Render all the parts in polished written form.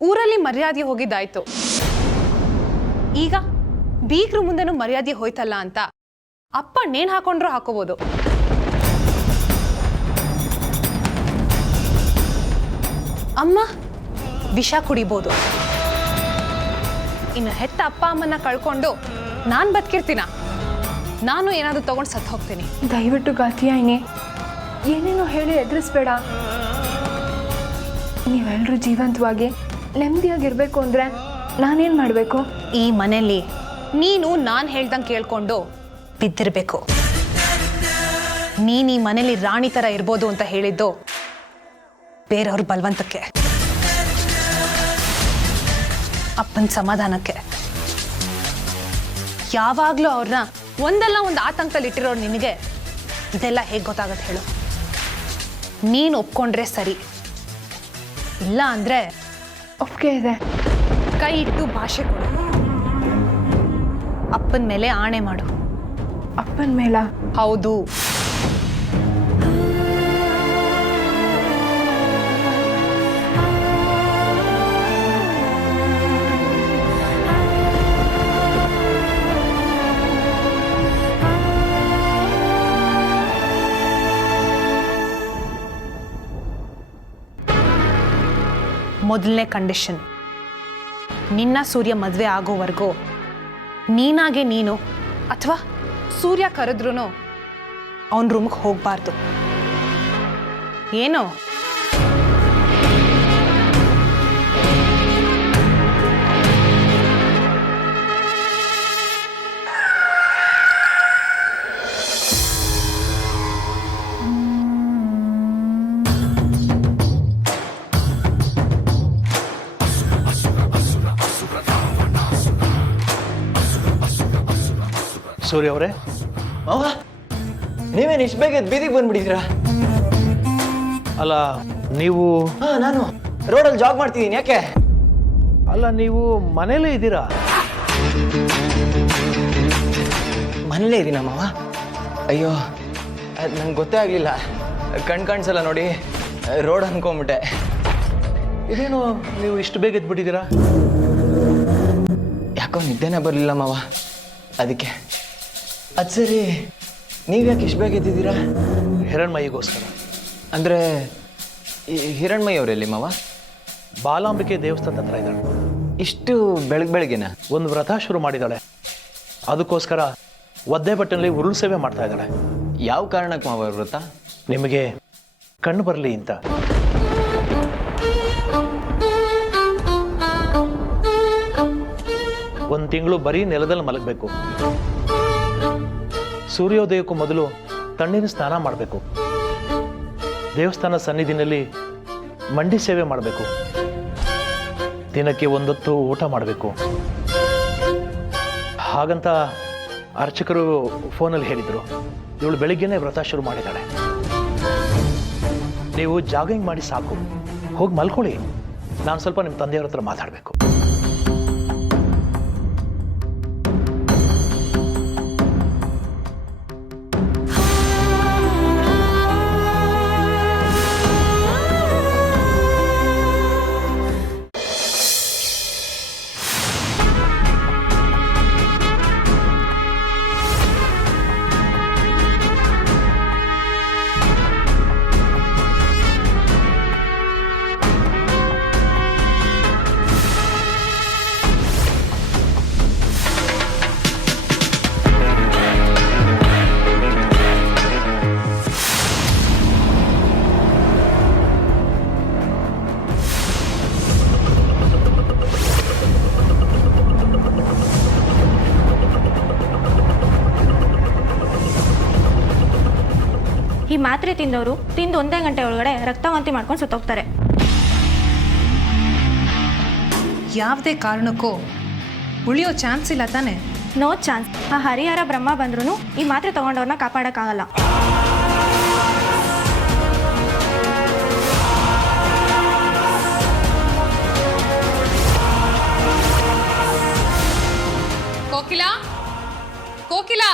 ಊರಲ್ಲಿ ಮರ್ಯಾದೆ ಹೋಗಿದ್ದಾಯ್ತು. ಈಗ ಬೀಗ್ರು ಮುಂದೆನೂ ಮರ್ಯಾದೆ ಹೋಯ್ತಲ್ಲ ಅಂತ ಅಪ್ಪ ನೇಣು ಹಾಕೊಂಡ್ರೂ ಹಾಕೋಬಹುದು. ಅಮ್ಮ ವಿಷ ಕುಡಿಬೋದು. ಇನ್ನು ಹೆತ್ತ ಅಪ್ಪ ಅಮ್ಮನ ಕಳ್ಕೊಂಡು ನಾನು ಬದುಕಿರ್ತೀನ? ನಾನು ಏನಾದರೂ ತಗೊಂಡು ಸತ್ತು ಹೋಗ್ತೀನಿ. ದಯವಿಟ್ಟು ಗಾತಿಯಾಯಿನಿ, ಏನೇನೋ ಹೇಳಿ ಎದುರಿಸ್ಬೇಡ. ನೀವೆಲ್ಲರೂ ಜೀವಂತವಾಗಿ ನೆಮ್ಮದಿಯಾಗಿರ್ಬೇಕು ಅಂದರೆ ನಾನೇನು ಮಾಡಬೇಕು? ಈ ಮನೆಯಲ್ಲಿ ನೀನು ನಾನು ಹೇಳ್ದಂಗೆ ಕೇಳ್ಕೊಂಡು ಬಿದ್ದಿರಬೇಕು. ನೀನು ಈ ಮನೇಲಿ ರಾಣಿ ಥರ ಇರ್ಬೋದು ಅಂತ ಹೇಳಿದ್ದು ಬೇರೆಯವ್ರ ಬಲವಂತಕ್ಕೆ, ಅಪ್ಪನ ಸಮಾಧಾನಕ್ಕೆ. ಯಾವಾಗಲೂ ಅವ್ರನ್ನ ಒಂದಲ್ಲ ಒಂದು ಆತಂಕದಲ್ಲಿ ಇಟ್ಟಿರೋರು ನಿನಗೆ ಇದೆಲ್ಲ ಹೇಗೆ ಗೊತ್ತಾಗತ್ತೆ ಹೇಳು? ನೀನು ಒಪ್ಕೊಂಡ್ರೆ ಸರಿ, ಇಲ್ಲ ಅಂದರೆ ಒಪ್ಪಿಗೆ ಇದೆ. ಕೈ ಇಟ್ಟು ಭಾಷೆ ಕೊಡು. ಅಪ್ಪನ ಮೇಲೆ ಆಣೆ ಮಾಡು. ಅಪ್ಪನ ಮೇಲ? ಹೌದು. ಮೊದಲನೇ ಕಂಡೀಷನ್, ನಿನ್ನ ಸೂರ್ಯ ಮದುವೆ ಆಗೋವರೆಗೂ ನೀನಾಗೆ ನೀನು ಅಥವಾ ಸೂರ್ಯ ಕರೆದ್ರೂ ಅವನ ರೂಮ್ಗೆ ಹೋಗಬಾರ್ದು. ಏನೋ ಸೂರ್ಯ ಅವರೇ, ಮಾವ ನೀವೇನು ಇಷ್ಟು ಬೇಗ ಬೀದಿಗೆ ಬಂದ್ಬಿಟ್ಟಿದ್ದೀರಾ? ಅಲ್ಲ ನೀವು? ನಾನು ರೋಡಲ್ಲಿ ಜಾಗ್ ಮಾಡ್ತಿದ್ದೀನಿ. ಯಾಕೆ? ಅಲ್ಲ ನೀವು ಮನೇಲೇ ಇದ್ದೀರಾ? ಮನೇಲೇ ಇದ್ದೀನ ಮಾವ? ಅಯ್ಯೋ ಅದು ನಂಗೆ ಗೊತ್ತೇ ಆಗಲಿಲ್ಲ. ಕಾಣಿಸಲ್ಲ ನೋಡಿ, ರೋಡ್ ಅನ್ಕೊಂಬಿಟ್ಟೆ. ಇದೇನು ನೀವು ಇಷ್ಟು ಬೇಗ ಎದ್ಬಿಟ್ಟಿದ್ದೀರಾ? ಯಾಕೋ ನಿದ್ದೆನೇ ಬರಲಿಲ್ಲ ಮಾವ, ಅದಕ್ಕೆ. ಅದು ಸರಿ, ನೀವ್ಯಾಕೆ ಇಷ್ಟು ಬೇಗ ಎದ್ದಿದ್ದೀರಾ? ಹಿರಣ್ಮಯಿಗೋಸ್ಕರ. ಅಂದರೆ ಹಿರಣ್ಮಯಿ ಅವರೆಲ್ಲಿ ಮಾವ? ಬಾಲಾಂಬಿಕೆ ದೇವಸ್ಥಾನದ ಹತ್ರ ಇದ್ದಾಳೆ. ಇಷ್ಟು ಬೆಳಗ್ಗೆನ ಒಂದು ವ್ರತ ಶುರು ಮಾಡಿದ್ದಾಳೆ. ಅದಕ್ಕೋಸ್ಕರ ಒದ್ದೆ ಬಟ್ಟೆನಲ್ಲಿ ಉರುಳು ಸೇವೆ ಮಾಡ್ತಾ ಇದ್ದಾಳೆ. ಯಾವ ಕಾರಣಕ್ಕೆ ಮಾವ ವ್ರತ? ನಿಮಗೆ ಕಣ್ಣು ಬರಲಿ ಅಂತ. ಒಂದು ತಿಂಗಳು ಬರೀ ನೆಲದಲ್ಲಿ ಮಲಗಬೇಕು. ಸೂರ್ಯೋದಯಕ್ಕೂ ಮೊದಲು ತಣ್ಣೀರಿನ ಸ್ನಾನ ಮಾಡಬೇಕು. ದೇವಸ್ಥಾನ ಸನ್ನಿಧಿನಲ್ಲಿ ಮಂಡಿ ಸೇವೆ ಮಾಡಬೇಕು. ದಿನಕ್ಕೆ ಒಂದೊತ್ತು ಊಟ ಮಾಡಬೇಕು. ಹಾಗಂತ ಅರ್ಚಕರು ಫೋನಲ್ಲಿ ಹೇಳಿದರು. ಇವಳು ಬೆಳಿಗ್ಗೆನೇ ವ್ರತ ಶುರು ಮಾಡಿದ್ದಾಳೆ. ನೀವು ಜಾಗಿಂಗ್ ಮಾಡಿ ಸಾಕು, ಹೋಗಿ ಮಲ್ಕೊಳ್ಳಿ. ನಾನು ಸ್ವಲ್ಪ ನಿಮ್ಮ ತಂದೆಯವ್ರ ಹತ್ರ ಮಾತಾಡಬೇಕು. ಈ ಮಾತ್ರೆ ತಿಂದವರು ತಿಂದು 1 ಗಂಟೆ ಒಳಗಡೆ ರಕ್ತವಾಂತಿ ಮಾಡ್ಕೊಂಡು ಸತ್ತೋಗ್ತಾರೆ. ಯಾವುದೇ ಕಾರಣಕ್ಕೂ ಉಳಿಯೋ ಚಾನ್ಸ್ ಇಲ್ಲ ತಾನೆ? No chance. ಆ ಹರಿಹರ ಬ್ರಹ್ಮ ಬಂದ್ರೂ ಈ ಮಾತ್ರೆ ತಗೊಂಡವ್ರನ್ನ ಕಾಪಾಡೋಕ್ಕಾಗಲ್ಲ. ಕೋಕಿಲಾ, ಕೋಕಿಲಾ,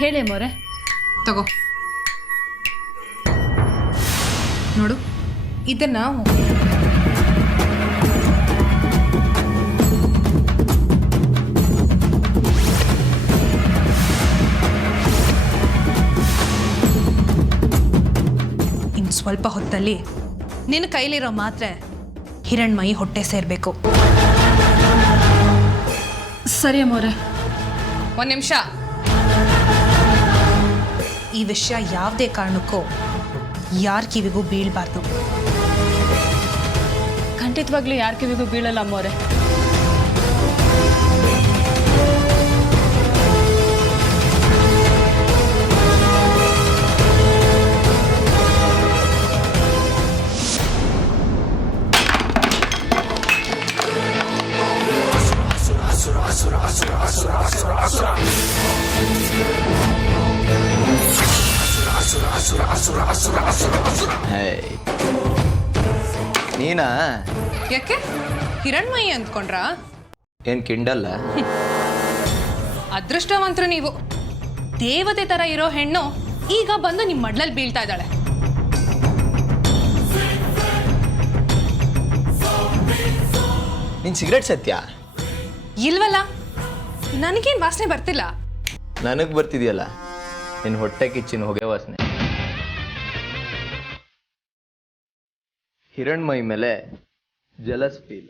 ಹೇಳಿ ಮೋರೆ. ತಗೋ. ನೋಡು ಇದನ್ನ ಇನ್ನು ಸ್ವಲ್ಪ ಹೊತ್ತಲ್ಲಿ ನಿನ್ನ ಕೈಲಿರೋ ಮಾತ್ರೆ ಹಿರಣ್ಮಯಿ ಹೊಟ್ಟೆ ಸೇರಬೇಕು. ಸರಿ ಅಮ್ಮೋರೆ. ಒಂದು ನಿಮಿಷ. ಈ ವಿಷಯ ಯಾವುದೇ ಕಾರಣಕ್ಕೂ ಯಾರ ಕಿವಿಗೂ ಬೀಳಬಾರ್ದು. ಖಂಡಿತವಾಗ್ಲೂ ಯಾರ ಕಿವಿಗೂ ಬೀಳಲ್ಲ ಅಮ್ಮೋರೆ. ನೀನಾ? ಯಾಕೆ ಹಿರಣ್ಮಯಿ ಅಂದ್ಕೊಂಡ್ರಾ? ಏನು ಕಿಂಡಲ್ಲ? ಅದೃಷ್ಟವಂತರು ನೀವು. ದೇವತೆ ತರ ಇರೋ ಹೆಣ್ಣು ಈಗ ಬಂದು ನಿಮ್ಮ ಮಡ್ಲಲ್ಲಿ ಬೀಳ್ತಾ ಇದ್ದಾಳೆ. ನೀನು ಸಿಗರೇಟ್ ಸತ್ಯ? ಇಲ್ವಲ್ಲ, ನನಗೇನು ವಾಸನೆ ಬರ್ತಿಲ್ಲ. ನನಗೆ ಬರ್ತಿದೆಯಲ್ಲ ನಿನ್ನ ಹೊಟ್ಟೆ ಕಿಚ್ಚಿನ ಹೊಗೆ ವಾಸನೆ. ಹಿರಣ್ಮಯಿ ಮೇಲೆ ಜಲಸ್ ಫೀಲ್.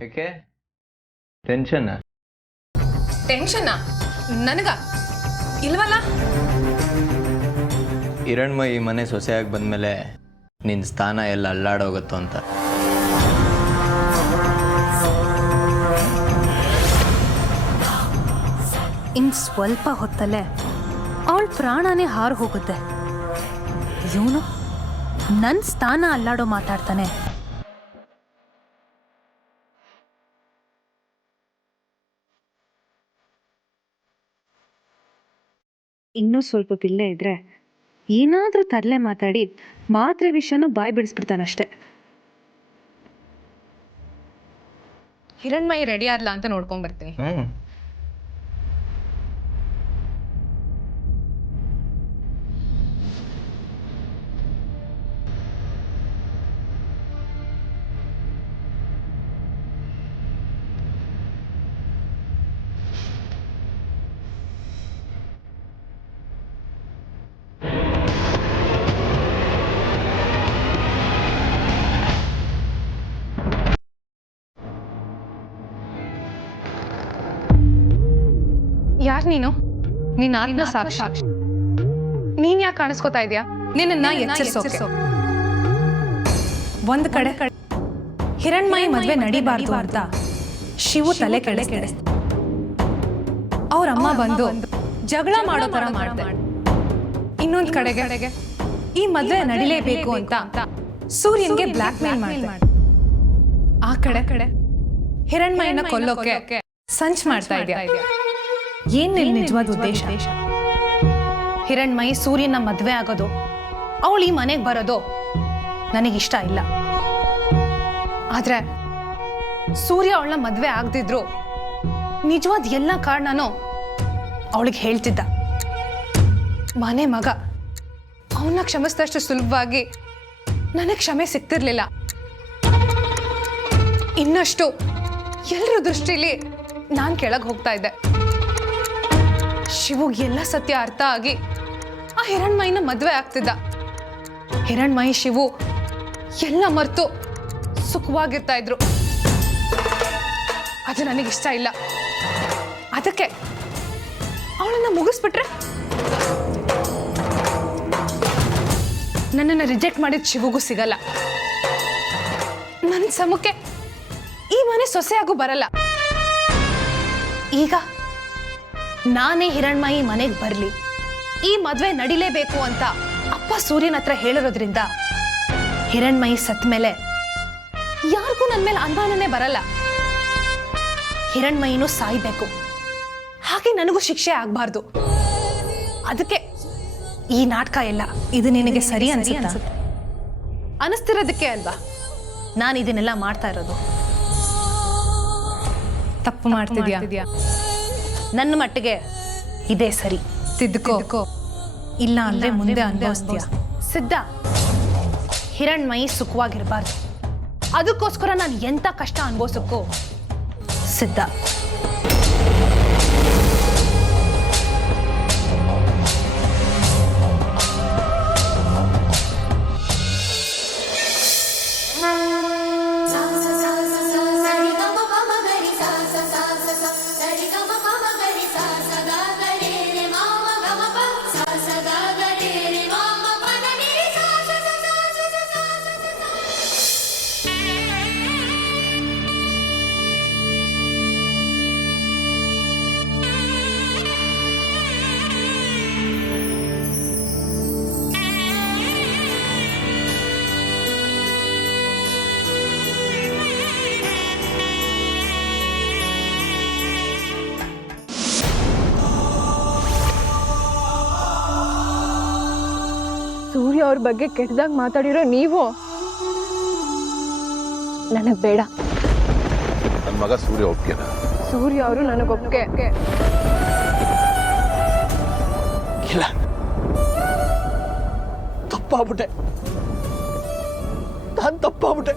ಯಾಕೆ ಟೆನ್ಷನ್? ಟೆನ್ಷನ್ ನನಗ ಇಲ್ವಲ್ಲ. ಹಿರಣ್ಮಯಿ ಮನೆ ಸೊಸೆಯಾಗಿ ಬಂದಮೇಲೆ ನಿನ್ನ ಸ್ಥಾನ ಎಲ್ಲ ಅಲ್ಲಾಡೋಗುತ್ತೋ ಅಂತ. ಇನ್ ಸ್ವಲ್ಪ ಹೊತ್ತಲ್ಲೇ ಅವಳ ಪ್ರಾಣನೇ ಹಾರು ಹೋಗುತ್ತೆ. ಇವನು ನನ್ನ ಸ್ಥಾನ ಅಲ್ಲಾಡೋ ಮಾತಾಡ್ತಾನೆ. ಇನ್ನೂ ಸ್ವಲ್ಪ ಪಿಲ್ಲೆ ಇದ್ರೆ ಏನಾದರೂ ತರಲೆ ಮಾತಾಡಿ ಮಾತ್ರೆ ವಿಷಯನೂ ಬಾಯಿ ಬಿಡಿಸ್ಬಿಡ್ತಾನಷ್ಟೆ. ಹಿರಣ್ಮಯಿ ರೆಡಿ ಆದ್ಲಾ ಅಂತ ನೋಡ್ಕೊಂಡ್ ಬರ್ತೀನಿ. ಯಾರು ನೀನು? ನೀನ್ ಆತ್ಮ ಸಾಕ್ಷಿ. ನೀನ್ ಯಾಕೆ ಕಾಣಿಸ್ಕೋತಾ ಇದೀಯಾ? ನಿನ್ನ ಎಚ್ಚರಿಸೋಕೆ. ಒಂದ್ ಕಡೆ ಹಿರಣ್ಮಯಿ ಮದ್ವೆ ನಡಿಬಾರ್ದು ಅಂತ ಶಿವು ತಲೆ ಕೆಡಿಸ್ತಾರೆ. ಅವ್ರಮ್ಮ ಬಂದು ಜಗಳ ಮಾಡೋ ತರ ಮಾಡ್ದೆ. ಇನ್ನೊಂದ್ ಕಡೆಗೆ ಈ ಮದ್ವೆ ನಡಿಲೇಬೇಕು ಅಂತ ಸೂರ್ಯನ್ಗೆ ಬ್ಲಾಕ್ ಮೇಲ್ ಮಾಡ್ದೆ. ಆ ಕಡೆ ಹಿರಣ್ಮಯಿನ ಕೊಲ್ಲೋಕೆ ಸಂಚ್ ಮಾಡ್ತಾ ಇದೆಯಾ? ಏನ್ ನಿಜವಾದ ಉದ್ದೇಶ? ಹಿರಣ್ಮಯಿ ಸೂರ್ಯನ ಮದ್ವೆ ಆಗೋದು, ಅವಳು ಈ ಮನೆಗೆ ಬರೋದು ನನಗಿಷ್ಟ ಇಲ್ಲ. ಆದ್ರೆ ಸೂರ್ಯ ಅವಳನ್ನ ಮದ್ವೆ ಆಗದಿದ್ರು ನಿಜವಾದ ಎಲ್ಲ ಕಾರಣನೂ ಅವಳಿಗೆ ಹೇಳ್ತಿದ್ದ. ಮನೆ ಮಗ ಅವನ್ನ ಕ್ಷಮಿಸಿದಷ್ಟು ಸುಲಭವಾಗಿ ನನಗೆ ಕ್ಷಮೆ ಸಿಗ್ತಿರ್ಲಿಲ್ಲ. ಇನ್ನಷ್ಟು ಎಲ್ಲರ ದೃಷ್ಟಿಲಿ ನಾನು ಕೆಳಗೆ ಹೋಗ್ತಾ ಇದ್ದೆ. ಶಿವುಗೆ ಎಲ್ಲ ಸತ್ಯ ಅರ್ಥ ಆಗಿ ಆ ಹಿರಣ್ಮಯಿನ ಮದ್ವೆ ಆಗ್ತಿದ್ದ. ಹಿರಣ್ಮಯಿ ಶಿವು ಎಲ್ಲ ಮರೆತು ಸುಖವಾಗಿರ್ತಾ ಇದ್ರು. ಅದು ನನಗಿಷ್ಟ ಇಲ್ಲ. ಅದಕ್ಕೆ ಅವಳನ್ನ ಮುಗಿಸ್ಬಿಟ್ರೆ ನನ್ನನ್ನು ರಿಜೆಕ್ಟ್ ಮಾಡಿದ ಶಿವುಗೂ ಸಿಗಲ್ಲ. ನನ್ನ ಸಮಕ್ಕೆ ಈ ಮನೆ ಸೊಸೆಯಾಗೂ ಬರಲ್ಲ. ಈಗ ನಾನೇ ಹಿರಣ್ಮಯಿ ಮನೆಗೆ ಬರ್ಲಿ, ಈ ಮದ್ವೆ ನಡಿಲೇಬೇಕು ಅಂತ ಅಪ್ಪ ಸೂರ್ಯನ ಹತ್ರ ಹೇಳಿರೋದ್ರಿಂದ ಹಿರಣ್ಮಯಿ ಸತ್ ಮೇಲೆ ಯಾರಿಗೂ ನನ್ನ ಮೇಲೆ ಅನುಮಾನನೇ ಬರಲ್ಲ. ಹಿರಣ್ಮಯಿನೂ ಸಾಯ್ಬೇಕು, ಹಾಗೆ ನನಗೂ ಶಿಕ್ಷೆ ಆಗ್ಬಾರ್ದು. ಅದಕ್ಕೆ ಈ ನಾಟಕ ಎಲ್ಲ. ಇದು ನಿನಗೆ ಸರಿ ಅನ್ಸುತ್ತೆ? ಅನಿಸ್ತಿರೋದಕ್ಕೆ ಅಲ್ವಾ ನಾನು ಇದನ್ನೆಲ್ಲ ಮಾಡ್ತಾ ಇರೋದು. ತಪ್ಪು ಮಾಡ್ತಿದ್ಯಾ? ನನ್ನ ಮಟ್ಟಿಗೆ ಇದೇ ಸರಿ. ತಿದ್ದುಕೋ, ಇಲ್ಲ ಅಂದ್ರೆ ಮುಂದೆ ಅನುಭವಿಸ್ತೀಯ. ಸಿದ್ಧ, ಹಿರಣ್ಮಯಿ ಸುಖವಾಗಿರ್ಬಾರ್ದು, ಅದಕ್ಕೋಸ್ಕರ ನಾನು ಎಂತ ಕಷ್ಟ ಅನುಭವಿಸಕ್ಕೂ ಸಿದ್ಧ. ಸೂರ್ಯ ಅವ್ರ ಬಗ್ಗೆ ಕೆಟ್ಟದಾಗ ಮಾತಾಡಿರೋ ನೀವು ನನಗೆ ಬೇಡ. ನನ್ನ ಮಗ ಸೂರ್ಯ ಒಪ್ಪಿಗೆನ? ಸೂರ್ಯ ಅವರು ನನಗೊಪ್ಪಿಗೆ. ಇಲ್ಲ, ತಪ್ಪಾಗ್ಬಿಟ್ಟೆ, ನಾನು ತಪ್ಪಾಗ್ಬಿಟ್ಟೆ.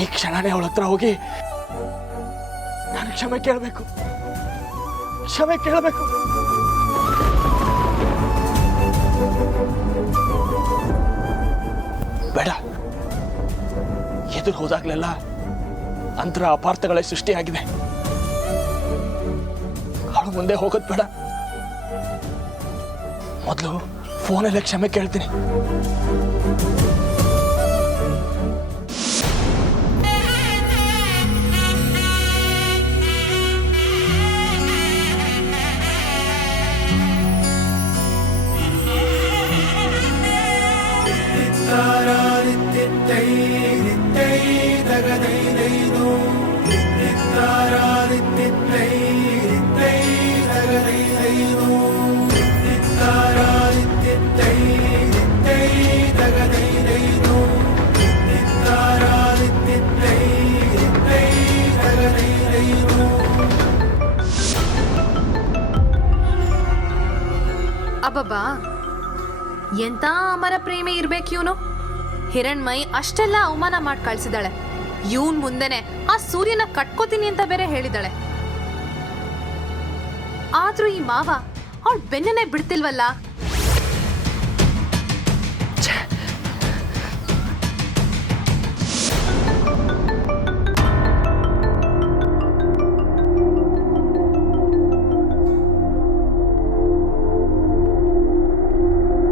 ಈ ಕ್ಷಣನೇ ಅವಳ ಹತ್ರ ಹೋಗಿ ನಾನು ಕ್ಷಮೆ ಕೇಳಬೇಕು. ಬೇಡ, ಎದುರು ಹೋದಾಗ್ಲೆಲ್ಲ ಅಂತರ ಅಪಾರ್ಥಗಳೇ ಸೃಷ್ಟಿಯಾಗಿದೆ. ಅವಳು ಮುಂದೆ ಹೋಗೋದು ಬೇಡ. ಮೊದಲು ಫೋನಲ್ಲೇ ಕ್ಷಮೆ ಕೇಳ್ತೀನಿ. ಅಬ್ಬಬ್ಬಾ, ಎಂತ ಅಮರ ಪ್ರೇಮಿ ಇರ್ಬೇಕು ಇವನು. ಹಿರಣ್ಮಯಿ ಅಷ್ಟೆಲ್ಲ ಅವಮಾನ ಮಾಡಿ ಕಳ್ಸಿದಾಳೆ. ಇವನ್ ಮುಂದೆನೆ ಆ ಸೂರ್ಯನ ಕಟ್ಕೋತೀನಿ ಅಂತ ಬೇರೆ ಹೇಳಿದಾಳೆ. ಆದ್ರೂ ಈ ಮಾವ ಅವಳ ಬೆನ್ನನ್ನೇ ಬಿಡ್ತಿಲ್ವಲ್ಲ.